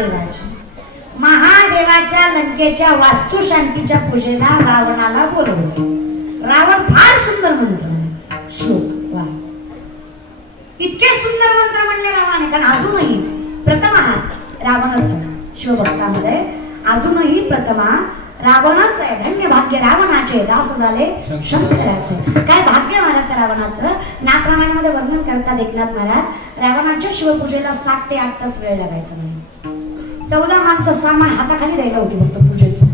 महादेवाची. महादेवाच्या लंकेच्या वास्तुशांतीच्या पूजेला रावणाला बोलवले. रावण फार सुंदर मंत्र म्हणायचा. श्लोक वा इतके सुंदर मंत्र म्हणले रावणाने. कारण अजूनही प्रथमा रावणच शिवभक्तामध्ये अजूनही प्रथमा रावणच आहे. धन्य भाग्य रावणाचे दास झाले शंकराचे. काय भाग्य महाराज त्या रावणाचं. नाथरामायणामध्ये वर्णन करतात एकनाथ महाराज. रावणाच्या शिवपूजेला 7 ते 8 तास वेळ लागायचा म्हणे. 14 माणसं सामान हाताखाली द्यायला होती फक्त पूजेचं.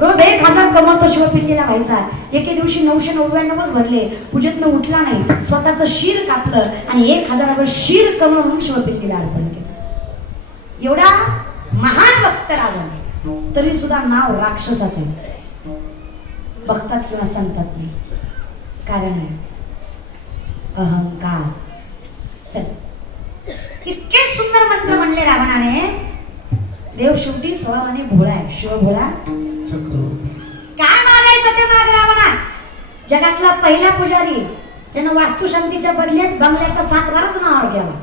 रोज 1000 कमवतो शिवपिंडीला व्हायचा. एके दिवशी 999च भरले. पूजेतनं उठला नाही. स्वतःचं शिर कापलं आणि 1000 शिर कमवून शिवपिंडीला अर्पण केलं. एवढा महान भक्त रावण. तरी सुद्धा नाव राक्षसात आहे. भक्तात किंवा संतात नाही. कारण आहे अहंकार. चल इतके सुंदर मंत्र म्हणले रावणाने. देव शेवटी स्वभावाने भोळा आहे. शिव भोळा. काय मागायचं ते माग रावणा. जगातला पहिला पुजारी त्यानं वास्तुशांतीच्या बदल्यात बंगल्याचा 7 वारच नावावर गेला.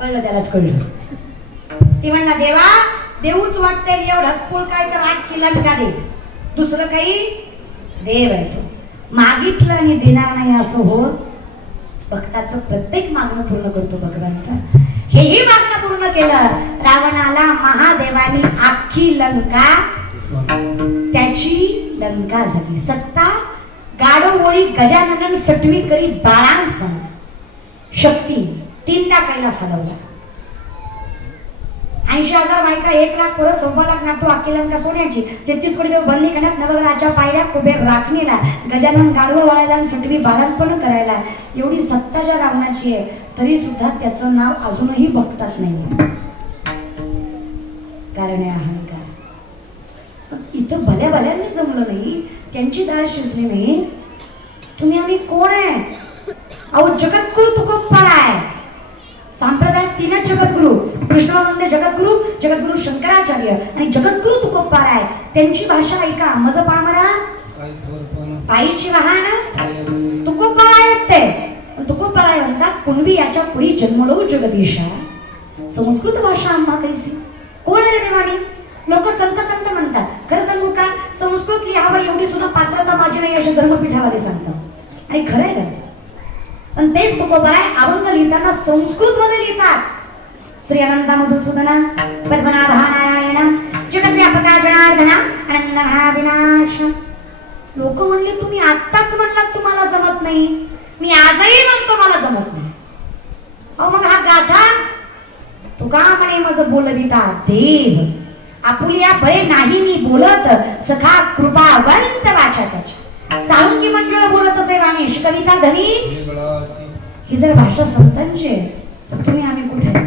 कळलं त्यालाच कळलं. ती म्हणला देवा देऊच वाटते एवढाच पुळ काय तर आखी लंका दे. दुसरं काही देव आहे तो. मागितलं आणि देणार नाही असं होत. भक्ताचं प्रत्येक मागणं पूर्ण करतो भगवंत. हेही मागणं पूर्ण केलं. रावणाला महादेवानी आखी लंका त्याची लंका झाली. सत्ता गाडोवळी गजानन सटवी करी बाळांत शक्ती 3दा कैलास हलवला. 80,000 बायका 1,00,000 पोरं 1.25 लाख नातू आखी लंका सोन्याची. 33 कोटी देव बंदी करण्यात नवग्रहाच्या पायऱ्या कुबेर राखणीला गजानन गाडवं वळायला आणि सटवी बाळांपण करायला. एवढी सत्ता ज्या रावणाची आहे तरी सुद्धा त्याचं नाव अजूनही भक्तात नाही. कारण आहे अहंकार. पण इथं भल्या भल्यांनी जमलं नाही. त्यांची डाळ शिजली नाही. तुम्ही आम्ही कोण आहे. अहो जगद्गुरु तुकोप्पार आहे. संप्रदायात 3 जगद्गुरु. कृष्णानंद जगद्गुरु, जगद्गुरु शंकराचार्य आणि जगद्गुरु तुकोप्पार आहे. त्यांची भाषा ऐका. मज पामरा पायीची वाहन तुकोप्पार आहेत ते. तुकोप्पार आहे म्हणतात कुणबी याच्या पुढी जन्मलो जगदीशा. संस्कृत भाषा आम्हा कैसी. कोण रे देवानी. लोक संत संत म्हणतात. खरं सांगू का संस्कृत लिहावं एवढी सुद्धा पात्रता माझी नाही असे धर्मपीठावाले सांगतात. आणि खरं आहे त्याचं. पण तेच तुकोप्पार आहे. अभंग लिहिताना संस्कृत मध्ये लिहितात. श्री अनंता मधुसूदना पद्मनाभा नारायण जगद्व्यापका जनार्दना आनंदघना विनाश. लोक म्हणले तुम्ही आत्ताच म्हणलात तुम्हाला जमत नाही. मी आजही म्हणतो मला जमत नाही. अहो मग हा गाथा तुका म्हणे मज बोलविता देव आपुलिया बळे नाही मी बोलत सखा कृपावंत वाचा त्याची. साळुंकी मंडळ बोलत असे वाणीश कविता धनी. ही जर भाषा संतांची आहे तर तुम्ही आम्ही कुठे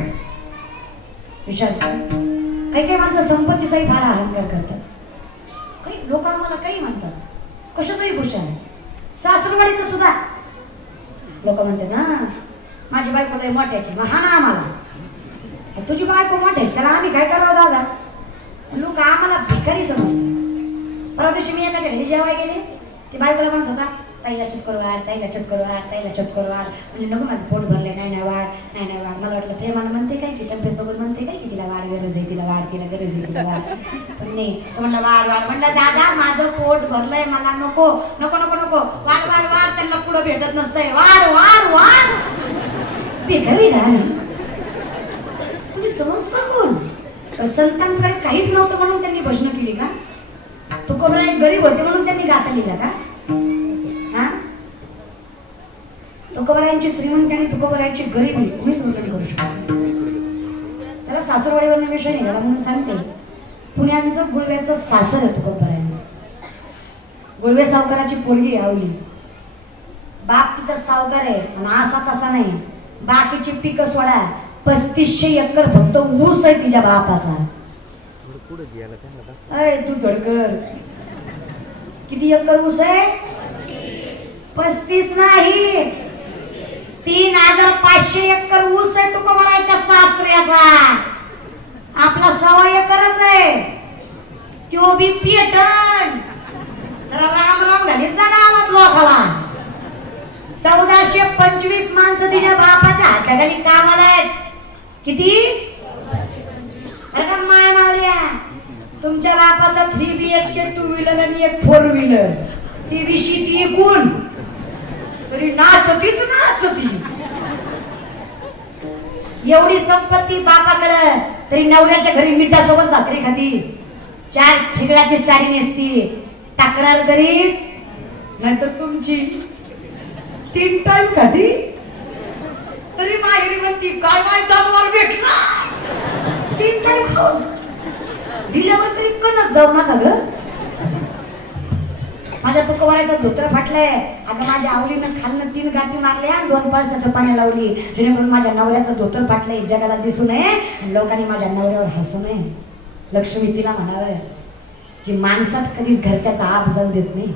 विचार करा. काही माणसं संपत्तीचाही फार अहंकार करतात. काही लोक आम्हाला काही म्हणतात. कशाचंही खुश आहे. सासरवाडीचं सुद्धा लोक म्हणतात ना माझी बायको लय मोठ्याची. हा ना आम्हाला तुझी बायको मोठ्याची त्याला आम्ही काय करावं दादा. लोक आम्हाला भिकारी समजतात. परवा दिवशी मी एकाच्या घरी जेवाय गेले. ते बायकोला म्हणत होता ताईला चटकर वाढ, ताईला चटकर वाढ, ताईला चटकर वाढ. म्हणजे नको माझं पोट भरले. नाही नाही वाढ, नाही नाही वाढ. मला वाटलं प्रेमानं म्हणते काय की तब्येत बघून म्हणते काय की तिला वाढ गरज आहे, तिला वाढ, तिला गरज आहे, तिला वाढ. पण नाही तो म्हणला वाढ वाढ. म्हणलं दादा माझं पोट भरलंय मला नको नको नको नको वाढ वाढ वाढ. त्यांना पुढं भेटत नसतंय. वाढ वाढ वाढ. बेघरी राहिला. तुम्ही समजता कोण. संतांकडे काहीच नव्हतं म्हणून त्यांनी भजन केली का. तुकोबराय गरीब होते म्हणून त्यांनी गाथा लिहिला का. हा तुकोबरायांची श्रीमंती आणि तुकोबरायांची गरिबी कोणीच वर्णन करू शकतो. त्याला सासरवाडीवर विषय निघाला म्हणून सांगते. पुण्याचं गुळव्याचं सासर आहे तुकोबरायांचं. गुळवे सावकाराची पोरगी आवली. बाप तिचा सावकार आहे आणि असा तसा नाही. बाकीची पिकं सोडा 3500 एकर फक्त ऊस आहे तिच्या बापाचा. अरे तू धडकर किती एकर ऊस आहे. 35 नाही 3500 एकर ऊस आहे तुकोबरायच्या सासऱ्याचा. आपला 1.25 एकरच आहे. तो बी पेटन. जरा राम राम घालीत जा गावात लोकाला. 1425 माणसं तिच्या बापाच्या हाताखाली कामाला आहेत. किती बापाचा 3 BHK 2 व्हीलर आणि एक 4 व्हीलर, ती विशी ती एकूण तरी नाचतीच नाचती. एवढी संपत्ती बापाकडे तरी नवऱ्याच्या घरी मिठासोबत भाकरी खाती, 4 ठिगळाची साडी नेसती, तक्रार करीत नाहीतर तुमची 3 टाइम खाती तरी माहेरी म्हणती काय माय जानवर भेटला. 3 टाइम खाऊन दिल्यावर तरी कणच जाऊ नका ग. माझ्या तुकवाराचं धोत्र फाटलंय. अगं माझ्या आवलीनं खालनं 3 गाठी मारल्या, 2 पळसाच्या पाणी लावली, जेणेकरून माझ्या नवऱ्याचं धोतर फाटलंय जगाला दिसू नये आणि लोकांनी माझ्या नवऱ्यावर हसू नये. लक्ष्मी तिला म्हणावं जी माणसात कधीच घरच्याचा आप जाऊ देत नाही,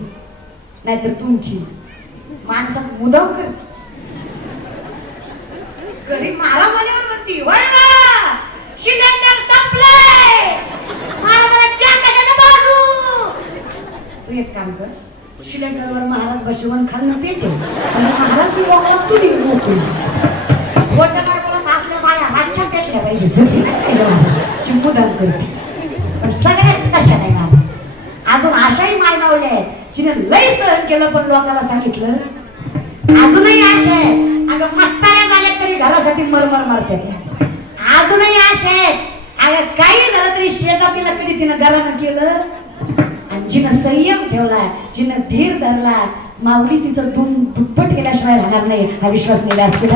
नाहीतर तुमची माणसात मुदाम करते. घरी महाराज आल्यावर म्हणती सिलेंडर संपलंय, महाराजाला चहा कशाला बाजू. तू एक काम कर, सिलेंडरवर महाराज बसवून खालनं पेटे, महाराज मी बोलला तू नाही मोकळी. खोटं काय बोलत असल्या बाया रातच्या पेटल्या पाहिजे, जरी नाही मुदाम करते. पण सगळ्याच तशा नाही ना. अजून अशाही माय मावल्या आहेत जिने लय सहन केलं पण लोकांना सांगितलं. अजूनही आशा आहे, अगं म्हाताऱ्या झाल्या तरी घरासाठी मरमर मारतात. अजूनही आशा आहेत, अगं काही झालं तरी शेजारीला कधी तिनं घरानं केलं. आणि जिनं संयम ठेवलाय, जिनं धीर धरला, माऊली तिचं दुप्पट केल्याशिवाय राहणार नाही हा विश्वास नेला असते.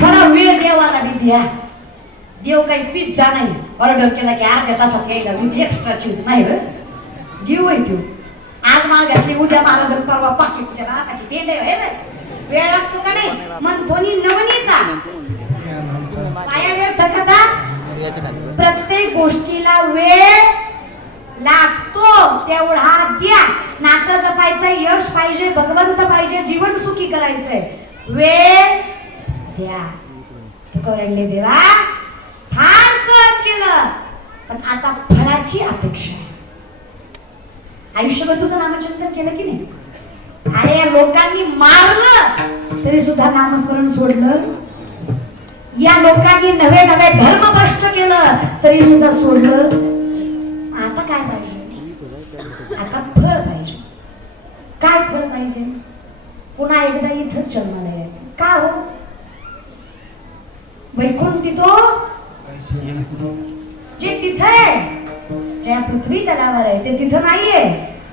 थोडा वेळ देवाला द्या. देव काही पिझ्झा नाही ऑर्डर केला की अर्ध्या तासात यायला विथ एक्स्ट्रा चीज नाही रे. देव आहे तू. आज मागातली उद्या महाराज परवा पाकिटच्या बापाची पेंड आहे. वेळ लागतो का नाही. मन धोनी नवनीता पायावर थकता. प्रत्येक गोष्टीला वेळ लागतो तेवढा द्या. नातं जपायचंय, यश पाहिजे, भगवंत पाहिजे, जीवन सुखी करायचंय, वेळ द्या. तुकोरडले देवा फार सहन केलं पण आता फळाची अपेक्षा आहे. आयुष्यभर तुझं नामचिंतन केलं की नाही. अरे या लोकांनी मारलं तरी सुद्धा नामस्मरण सोडलं. या लोकांनी नवे नवे धर्म भ्रष्ट केलं तरी सुद्धा सोडलं. आता काय पाहिजे. आता फळ पाहिजे. काय फळ पाहिजे. पुन्हा एकदा इथं जन्माला यायचं. का हो. वैकुंठ तो जे तिथं आहे, ज्या पृथ्वी तलावर आहे ते तिथं नाहीये.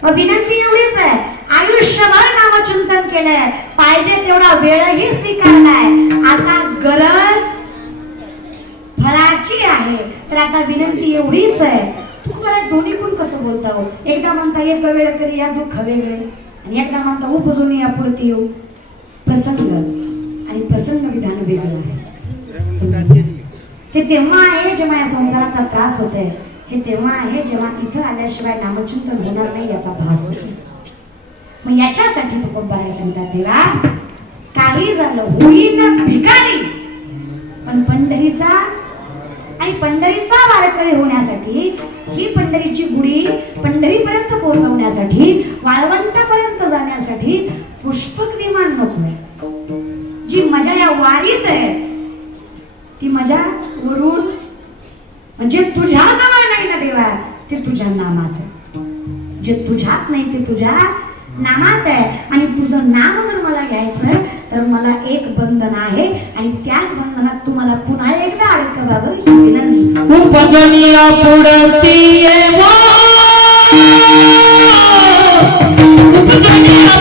मग विनंती एवढीच आहे, आयुष्यभर नामचिंतन केलंय, पाहिजे तेवढा वेळही स्वीकारलाय, आता गरज फळाची आहे. तर आता विनंती एवढीच आहे, तू बरं दोन्ही कोण कसं बोलता हो. एकदा म्हणता एक वेळ करी या दुःख वेगळे आणि एकदा म्हणता उपजून या पुढती येऊ. प्रसंग आणि प्रसंग विधान वेगळं आहे. ते तेव्हा आहे जेव्हा या संसाराचा त्रास होतोय. हे तेव्हा आहे जेव्हा इथं आल्याशिवाय नामचिंतन होणार नाही याचा भास होतो. मग याच्यासाठी तो कोण बराय सांगतात तेव्हा काही झालं होईना भिकारी पण पंढरीचा आणि पंढरीचा वारकरी होण्यासाठी, ही पंढरीची गुढी पंढरीपर्यंत पोहोचवण्यासाठी, वाळवंटापर्यंत जाण्यासाठी पुष्पक विमान नको. जी मजा या वारीत आहे ती मजा वरून म्हणजे तुझ्या जवळ नाही ना देवा, ते तुझ्या नामात आहे. जे तुझ्यात नाही ते तुझ्या नामात आहे. आणि तुझं नाम जर मला घ्यायचं तर मला एक बंधन आहे आणि त्याच बंधनात तुम्हाला पुन्हा एकदा अडकवावं ही विनंती. उपजनिया पुढती उपजनिया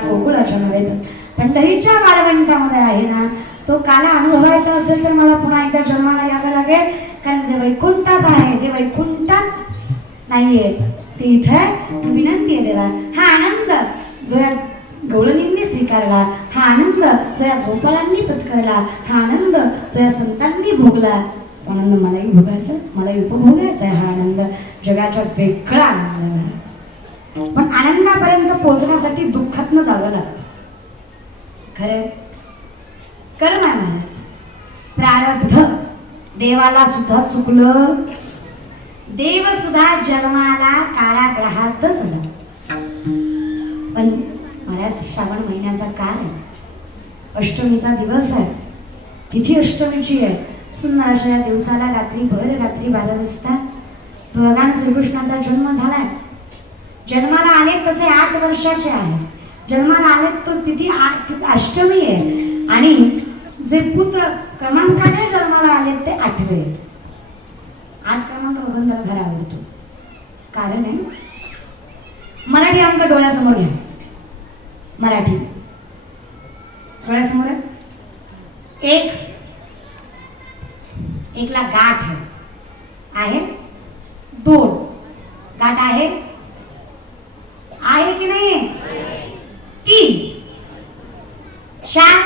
गोकुळाच्या नव्हेत पंढरीच्या वाळवंटामध्ये आहे ना, तो काला अनुभवायचा असेल तर मला पुन्हा एकदा जन्माला यावं लागेल. कारण जे वैकुंठात आहे, जे वैकुंठात नाहीये ते इथे आहे. विनंती आहे देवा, हा आनंद जो या गवळणींनी स्वीकारला, हा आनंद जो या गोपाळांनी पत्करला, हा आनंद जो या संतांनी भोगला, तो आनंद मलाही भोगायचा, मलाही उपभोगायचा आहे. हा आनंद जगाचा वेगळा आनंद आहे महाराज. पण आनंदापर्यंत पोहोचण्यासाठी दुःखातनं जावं लागतं. खरं कर्म आहे महाराज, प्रारब्ध. देवाला सुद्धा चुकलं, देव सुद्धा जन्माला कारागृहातच आला. पण महाराज श्रावण महिन्याचा काळ आहे, अष्टमीचा दिवस आहे, तिथी अष्टमीची आहे. सुंदर अशा या दिवसाला रात्री 12 वाजता भगवान श्रीकृष्णाचा जन्म झालाय. जन्माला आले तसे 8 वर्षाचे आहे. जन्माला आले तो तिथी अष्टमी आहे. आणि जे पुत्र क्रमांकाने जन्माला आले ते 8वे आहेत. 8 क्रमांक बघून त्याला फार आवडतो. कारण आहे मराठी अंक डोळ्यासमोर घ्या. मराठी डोळ्यासमोर आहे. एक ला गाठ आहे, 2 गाठ आहे की नाही, 3 4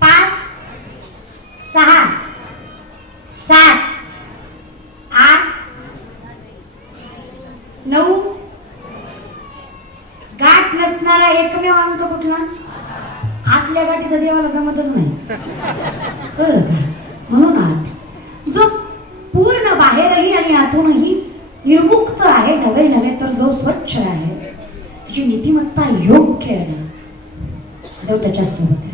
5 6 7 8 9. गाठ नसणारा एकमेव अंक कुठला? आतल्या गाठीचा देवाला जमतच नाही, कळलं का? म्हणून 8. जो पूर्ण बाहेरही आणि आतूनही निर्मुक्त आहे, नव्हे तर जो स्वच्छ आहे, त्याची नीतिमत्ता योग्य आहे ना, देव त्याच्या सोबत आहे.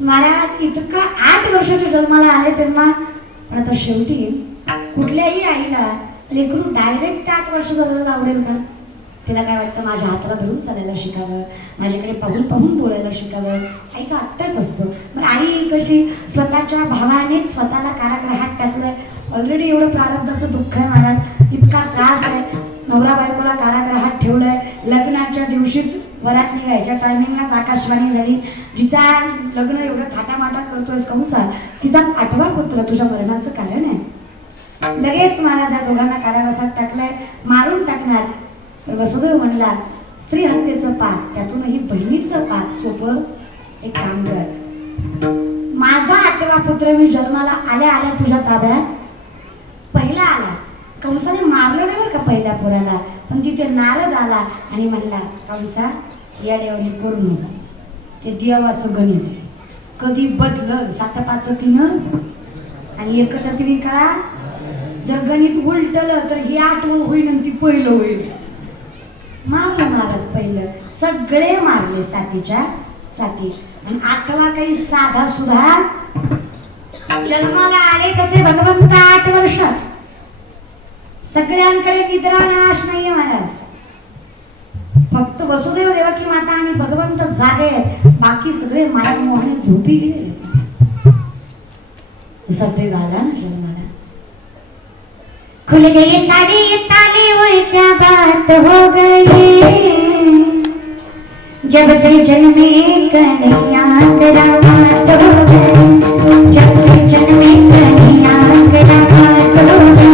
महाराज इतका 8 वर्षाच्या जन्माला आले तेव्हा. पण आता शेवटी कुठल्याही आईला लेकरू डायरेक्ट 8 वर्ष झालेला आवडेल का? तिला काय वाटतं, माझ्या हाताला धरून चालायला शिकावं, माझ्याकडे पाहून पाहून बोलायला शिकावं. आईचा हट्टच असतो. पण आई कशी स्वतःच्या भावानेच स्वतःला कारागृहात टाकलंय. ऑलरेडी एवढं प्रारब्धाचं दुःख आहे महाराज, इतका त्रास आहे. नवरा बायकोला कारागृहात ठेवलंय. लग्नाच्या दिवशीच वरात निघायच्या टायमिंगलाच आकाशवाणी झाली, जिचा लग्न एवढं थाटामाटात करतोय कंसार, तिचा 8वा पुत्र तुझ्या मरणाचं कारण आहे. लगेच महाराज या दोघांना कारावासात टाकलंय, मारून टाकणार. तर वसुदेव म्हणला, स्त्री हत्येचं पाप, त्यातूनही बहिणीचं पाप सोपं. एक काम कर, माझा 8वा पुत्र मी जन्माला आल्या आल्या तुझ्या ताब्यात पहिला आला. कंसाने मारलं नाही बरं का पहिल्या पोराला, पण तिथे नारद आला आणि म्हणला, कंसा या देवाने करू नको, ते देवाचं गणित आहे, कधी बदलं 7-5 3 आणि 1 3 कळा. जर गणित उलटलं तर ही 8वं होईल आणि ती पहिलं होईल. मारलं महाराज पहिलं, सगळे मारले 7च्या 7. आणि 8वा काही साधा सुद्धा. जन्माला आले तसे भगवंत 8 वर्षाच. सगळ्यांकडे निद्रा नाश नाहीये महाराज, फक्त वसुदेव देवकी माता आणि भगवंत जागे आहेत. बाकी सगळे माया मोहाने झोपी गेले. सत्य झाला ना जन्माला. खुल गई साड़ी ताले वो क्या बात हो गई, जब से जन्मे कन्हैया करामात हो गई, जब से जन्मे कन्हैया करामात हो गई,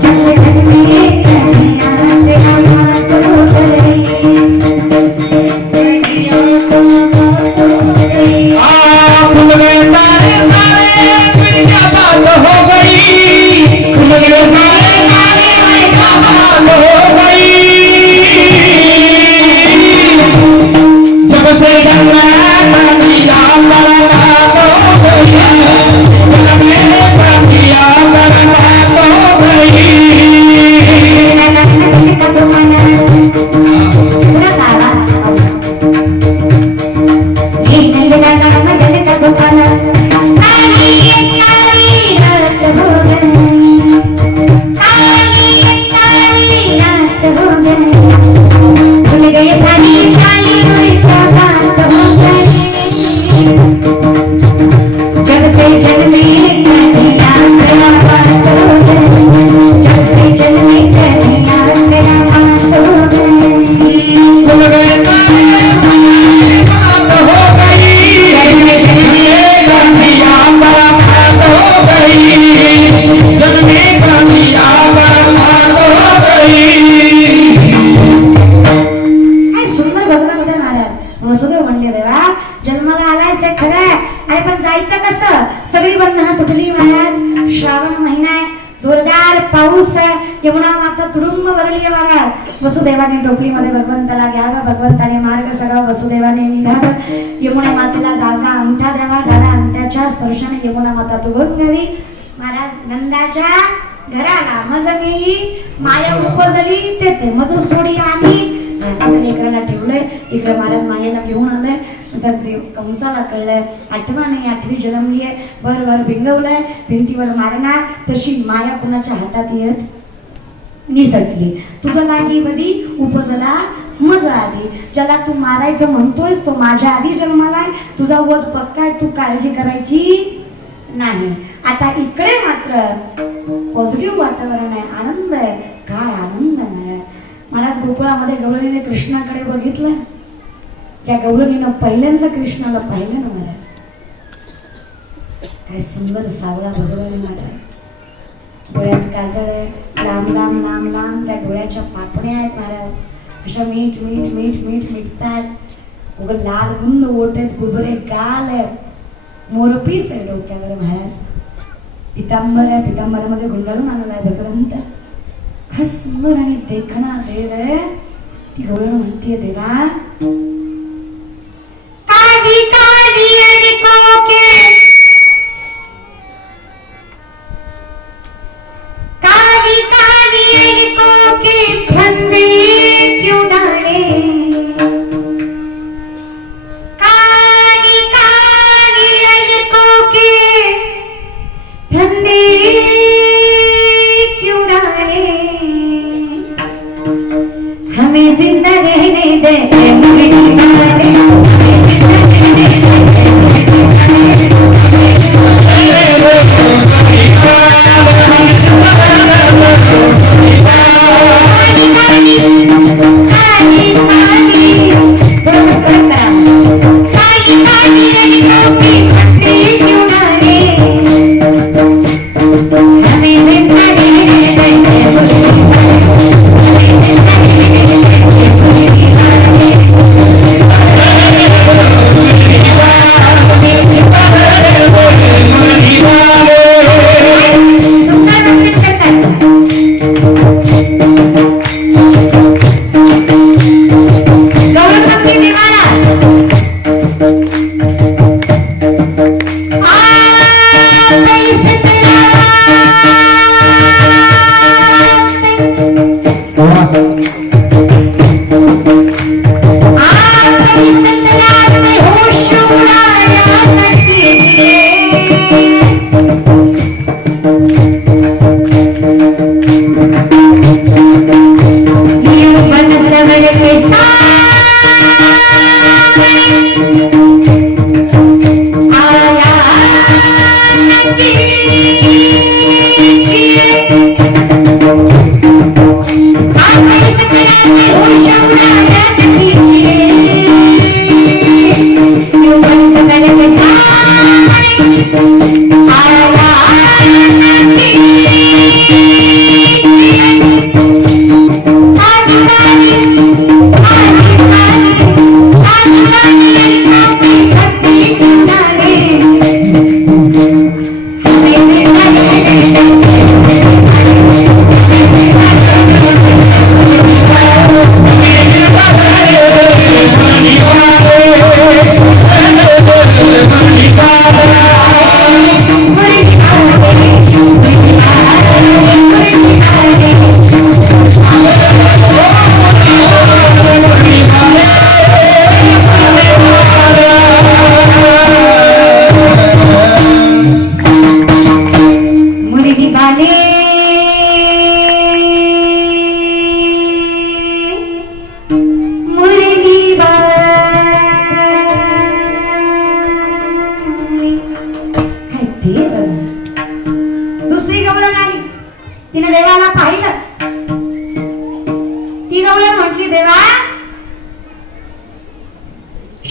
जब से जन्मे कन्हैया करामात हो गई. यमुना माता तुडुंब वरली वारात वसुदेवाने टोपलीमध्ये भगवंताला घ्यावं, भगवंताने मार्ग सगळा वसुदेवाने निघावं. यमुना मातेला डागा अंगठा द्यावा, डाव्या अंगठ्याच्या स्पर्शाने यमुना माता तुगून घ्यावी. महाराज नंदाच्या घराला मज मी माया उपजली ते मज सोडी आम्ही लेकराला ठेवलंय. इकडे महाराज मायेला घेऊन आलंय. नंतर देव कंसाला कळलंय आठवा नाही आठवी जन्मली आहे. वर वर भिंगवलंय, भिंतीवर मारणार. तशी माया कुणाच्या हातात येत निसटली. तुझं लागी बदी उपजला मज आधी. ज्याला तू मारायचं म्हणतोयस तो माझ्या आधी जन्मालाय. तुझा वध पक्का आहे, तू काळजी करायची नाही. आता इकडे मात्र पॉझिटिव्ह वातावरण आहे, आनंद आहे. काय आनंद आहे महाराज. गोकुळामध्ये गवळणीने कृष्णाकडे बघितलं. ज्या गवळणीनं पहिल्यांदा कृष्णाला पाहिलं ना महाराज, काय सुंदर सावळा भगवान महाराज. डोळ्यात काजळ आहे, लांब लांब लांब लांब त्या डोळ्याच्या पापण्या आहेत महाराज. अशा मीठ मीठ मीठ मीठ मिटतात. उगं लाल गुंद ओठ आहेत, गुबरे गाल आहेत, मोरपीस आहे डोक्यावर महाराज. पितांबर आहे, पितांबरामध्ये गुंडाळून आणलाय भगवंत. हा सुंदर आणि देखणा देव आहे. ती गवळण म्हणतीये देवा काली काली अलिकोके, काली काली अलिकोके फंदे क्यों डाले. काली काली अलिकोके फंदे क्यों डाले. हमें जिंदा रहने दे मुरली वाले.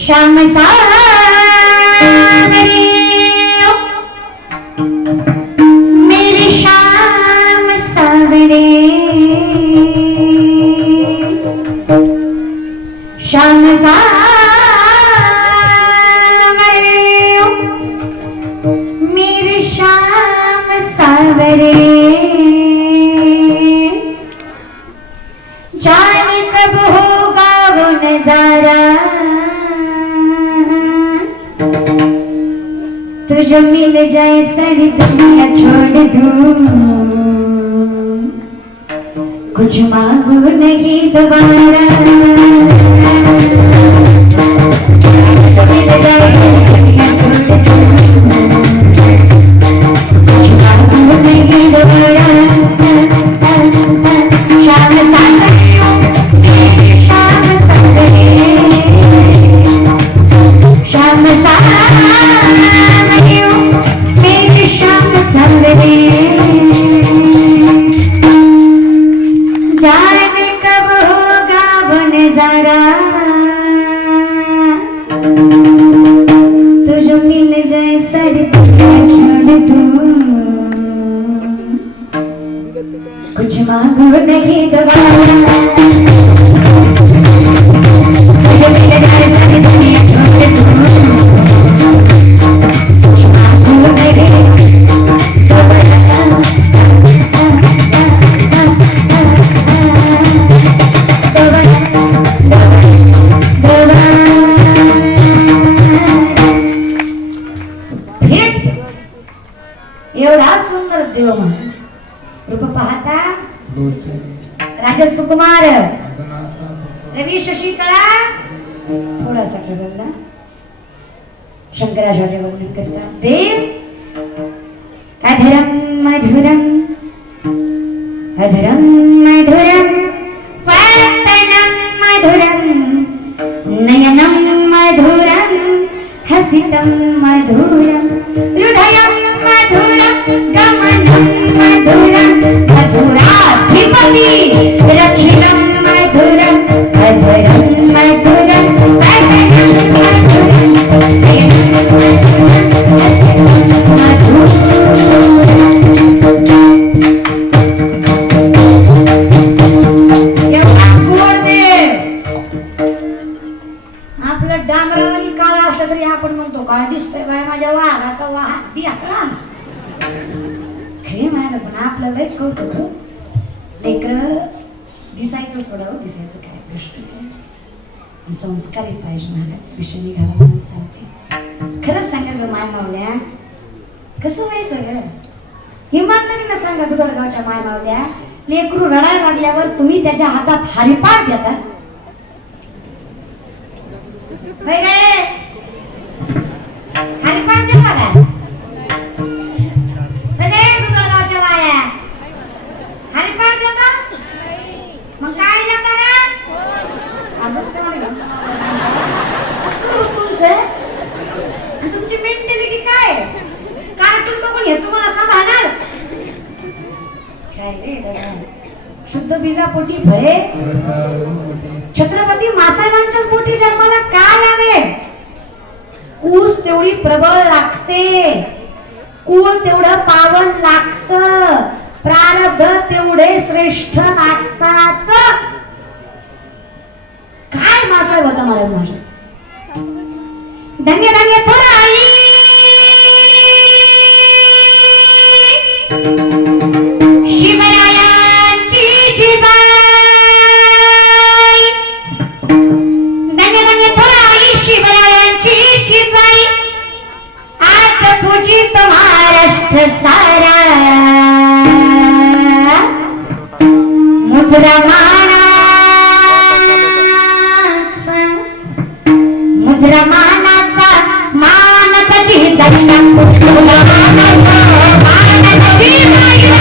श्याम सावरे मेरे श्याम सावरे, श्याम सावरे मेरे श्याम सावरे. जो मिल जाए सारी दुनिया छोड़ दूं, कुछ मांगू नहीं दोबारा। जो मिल जाए सारी दुनिया छोड़ दूं, कुछ मांगू नहीं दोबारा। शाम सावरियों तेरी शाम सवेरे, शाम सावरियों तेरी शाम सवेरे। जाने कब होगा वो नजारा, तुझे मिल जाए सारी दुनिया छोड़ दूं, कुछ मांगू नहीं दोबारा। तुझे मिल जाए सारी दुनिया छोड़ दूं, कुछ मांगू नहीं एवढा सुंदर देव माणूस रूप पाहता राजा सुकुमार रवी शशिकळा थोडासा प्रबंध शंकराचार्य वर्णन करता। देव अधरम मधुरम अधरम मधुरम फतनम मधुरम नयनम मधुरम हसितम मधुरम हृदयम मधुरम गमनम मधुरम मधुराधिपति रक्षितम मधुरम अधरम मधुरम फतनम आपलं डांबरावरी काळ असलं तरी आपण म्हणतो काय दिसतंय बाय माझ्या वाघाचा वाघ बियाकडा खरे माहिती पण आपलं लय कौतुक लेकर दिसायचं सोडावं दिसायचं काय प्रश्न काय संस्कारित पाहिजे महाराज विषय निघाला म्हणून सांगते। खरंच सांगा ग माय मावल्या कसं व्हायचं ग इमानदारीनं सांगा दुधडगावच्या माय मावल्या लेकरू रडायला लागल्यावर तुम्ही त्याच्या हातात हरिपाठ देता हरिपाठ देता का दुधडगावच्या वाया हरिपाठ देता मग काय देता का असं तुमचं तुमची मेंटॅलिटी काय कार्टून बघून हे तुम्हाला सांभाळणार काय रे दादा शुद्ध बीजापोटी फळे छत्रपती मासाहेबांच्याच पोटी जन्माला काय आले ऊस तेवढी प्रबळ लागते कुळ तेवढं पावन लागतं प्रारब्ध तेवढे श्रेष्ठ लागतात काय मासाहेब होता महाराज माझ्या धन्य धन्य थोराई शिवरायांची जिजाई धन्य धन्य थोराई शिवरायांची जिजाई आज पूजित महाराष्ट्र सारा मुजरा मानाचा मानाचा जिजाईचा मुजरा मानाचा मानाचा जिजाईचा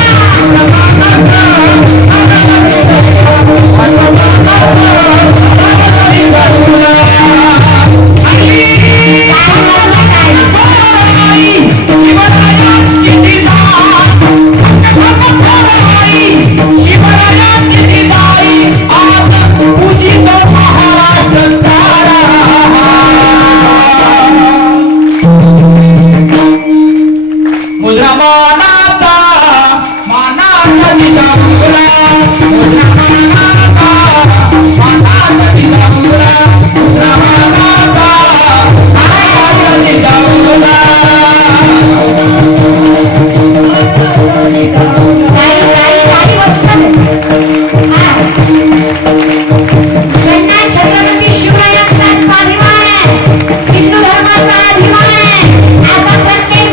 छत्रपती शिवरायांचा स्वाभिमान हिंदू धर्माचा अभिमान आहे. असा प्रत्येक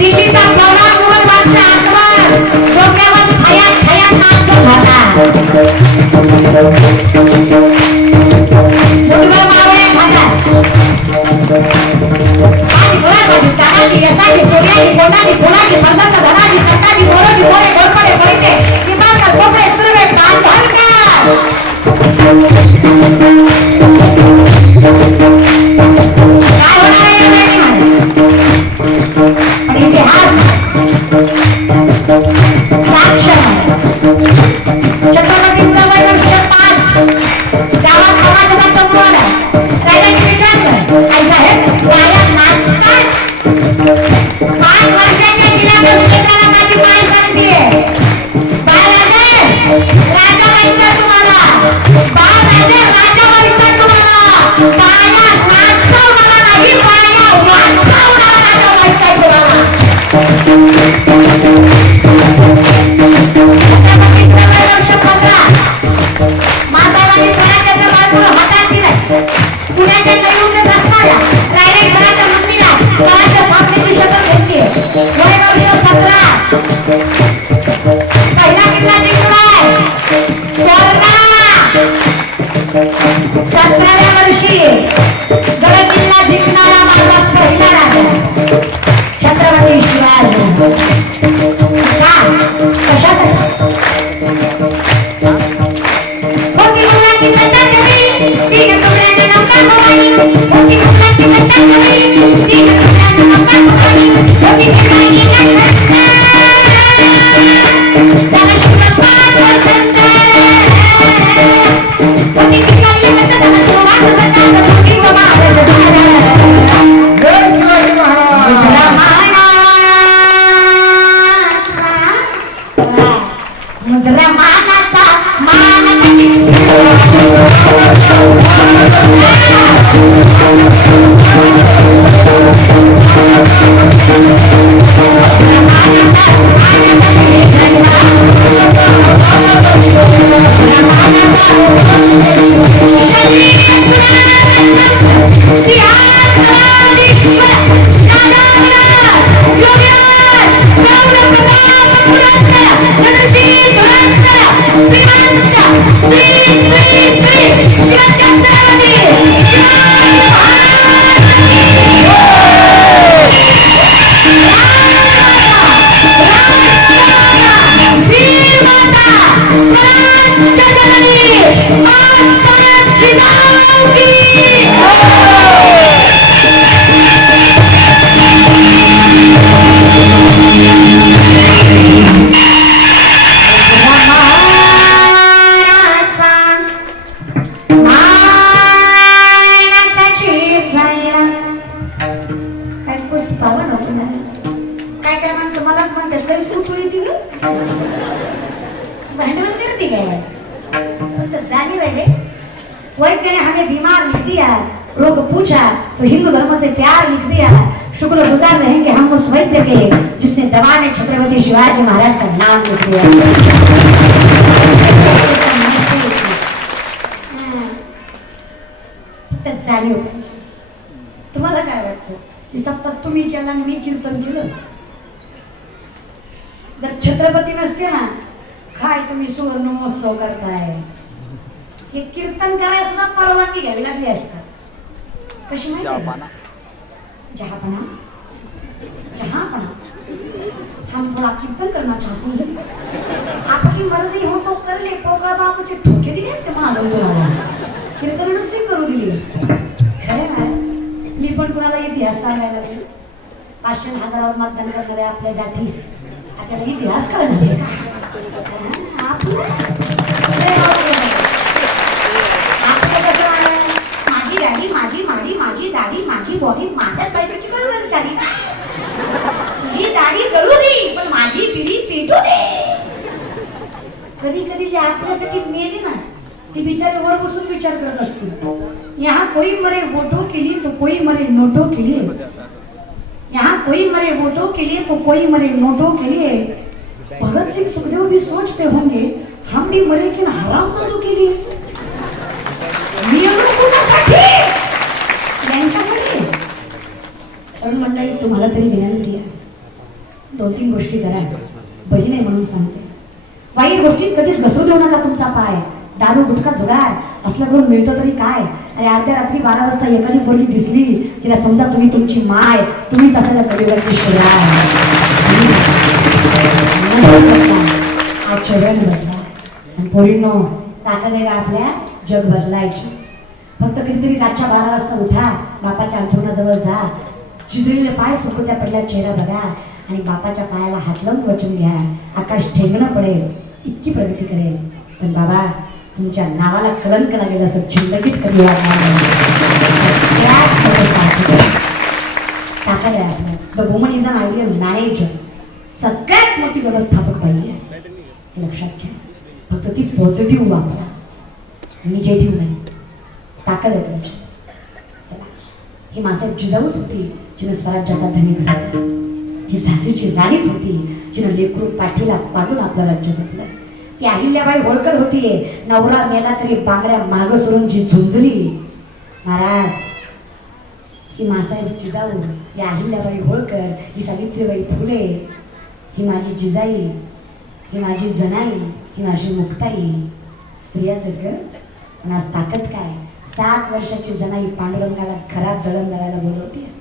दिल्लीचा प्रवाह मुघल बादशाह अकबर डोक्यावर खया खया नाचत होता. मुलगा मावळे खातात आणि घोडाबाजी ताराची यसाची सोन्याची कोणाची फुलाची संतांचा धनाची संतांची मोराची मोरे घोडपडे बैठे किंवा कोपडे सुरवे कान घालतात. काय होणार आहे माहिती पण इतिहास साक्ष छत्रपतींचा वय वर्ष 5 गावात समाजाचा चौक आला. राजाने विचारलं आई साहेब बाया नाचतात. 5 वर्षाच्या किनाऱ्यावर त्याला माझी बाई सांगतेय बाळ राजा व्हायचं तुम्हाला. बाळ राजा व्हायचं तुम्हाला. बाया नाचवणारा नाही बाया वाचवणारा राजा व्हायचं तुम्हाला. छत्रपतींचा वय वर्ष 15 मासावाने स्वराज्याचं बाळगुळ हातात दिलंय. पुण्याच्या नैऋत्य असणाऱ्या रायरेश्वराच्या मंदिरात स्वराज्य स्थापनेची शपथ घेतली. वय वर्ष 17 पहिला किल्ला जिंकलाय स्वर्गा. 17व्या वर्षी गड किल्ला जिंकणारा माझा पहिला राजा छत्रपती शिवाजी. कशासाठी मोठी मुलांची सत्ता ठेवली 3 तुकड्यांनी नौका घुमाई. मोठी मुलांची सत्ता ठेवली 3 तुकड्यांनी नौका घुमाई. मोठी चिकाई त्याला शिवपाठ वसंत. मोठी चिकाई त्याला शिवपाठ वसंत. मोठी महाराज जय शिवाजी महाराज. मुजरा मानाचा वैद्य ने हमें बीमार लिख दिया, रोग पूछा तो हिंदू धर्म से प्यार लिख दिया. शुक्रगुजार रहेंगे हम उस वैद्य के जिसने दवा में छत्रपति शिवाजी महाराज का नाम लिख दिया. तुम्हाला काय वाटतं की सप्ताह तुम्ही केला आणि मी कीर्तन केलं? जर छत्रपती नसते ना काय तुम्ही सुवर्ण महोत्सव करताय. हे कीर्तन करायला सुद्धा परवानगी घ्यावी लागली असतात. कशी माहिती? जहापणा जहापणा हम थोड़ा कीर्तन करना चाहते हैं. आपकी मर्जी हो तो कर ले. पोगा बापूचे ठोके दिले असते महाराज तुम्हाला. कीर्तन नसते करू दिली. खरं आहे. मी पण कुणाला इतिहास सांगायला लागले. 500,000 मतदान करणारे आपल्या जाती आपल्याला इतिहास कळणार आहे का? आपलं कसं आहे? माझी गाडी, माझी माडी, माझी दाढी, माझी बॉडी, माझ्याच बायकोची बरोबर साडी. ही दाढी जळू दे पण माझी पिढी पेटू दे. कधी कधी जे आपल्यासाठी मेली ना ती बिचारी वर बसून विचार करत असते. यहाँ कोई मरे वोटों के लिए तो कोई मरे नोटों के लिए. यहाँ कोई मरे वोटों के लिए तो कोई मरे नोटों के लिए. भगत सिंह सुखदेव भी सोचते होंगे हम भी मरे किन हरामजादों के लिए. निवडणुकीसाठी यांच्यासाठी. तरुण मंडळी तुम्हाला तरी विनंती आहे 2-3 गोष्टी करा. बहीण आहे म्हणून सांगते. वाईट गोष्टीत कधीच घसरू देऊ नका तुमचा पाय. दारू गुटखा जुगार असलं करून मिळतं तरी काय. आणि अर्ध्या रात्री 12 वाजता एखादी पोरगी दिसली तिला समजा तुम्ही तुमची माय तुम्हीच असायला कलियुगाची शिराय. आज चरण बदला आणि पोरींनो ताकद आहे आपल्या जग बदलायची. फक्त कधीतरी रातच्या 12 वाजता उठा बापाच्या अंथरुणाजवळ जा. चिजळीले पाय सुकूत्या पडल्या चेहरा बघा आणि बापाच्या पायाला हात लावून वचन घ्या. आकाश ठेंगणं पडेल इतकी प्रगती करेल. पण बाबा तुमच्या नावाला कलंक लागेल असं जिंदगीत कधी वाटणार ताकद आहे आपल्या. The woman is an ideal manager. सगळ्यात मोठी व्यवस्थापक बाई आहे हे लक्षात घ्या. फक्त ती पॉझिटिव्ह वापरा निगेटिव्ह नाही. ताकद आहे तुमची. चला ही मासाहेब जिजाऊच होती जिने स्वराज्याचा धनी घडवला. ती झाशीची राणीच होती जिने लेकरू पाठीला पाडून आपलं राज्य जपलं. ती अहिल्याबाई होळकर होतीये नवरा मेला तरी बांगड्या माग सोडून जी झुंजली. महाराज ही मासाहेब जिजाऊ ही अहिल्याबाई होळकर ही सावित्रीबाई फुले ही माझी जिजाई ही माझी जनाई ही माझी मुक्ताई. स्त्रियाचं ग पण आज ताकद काय. 7 वर्षाची जनाई पांडुरंगाला घरात दळण दळायला बोलवते.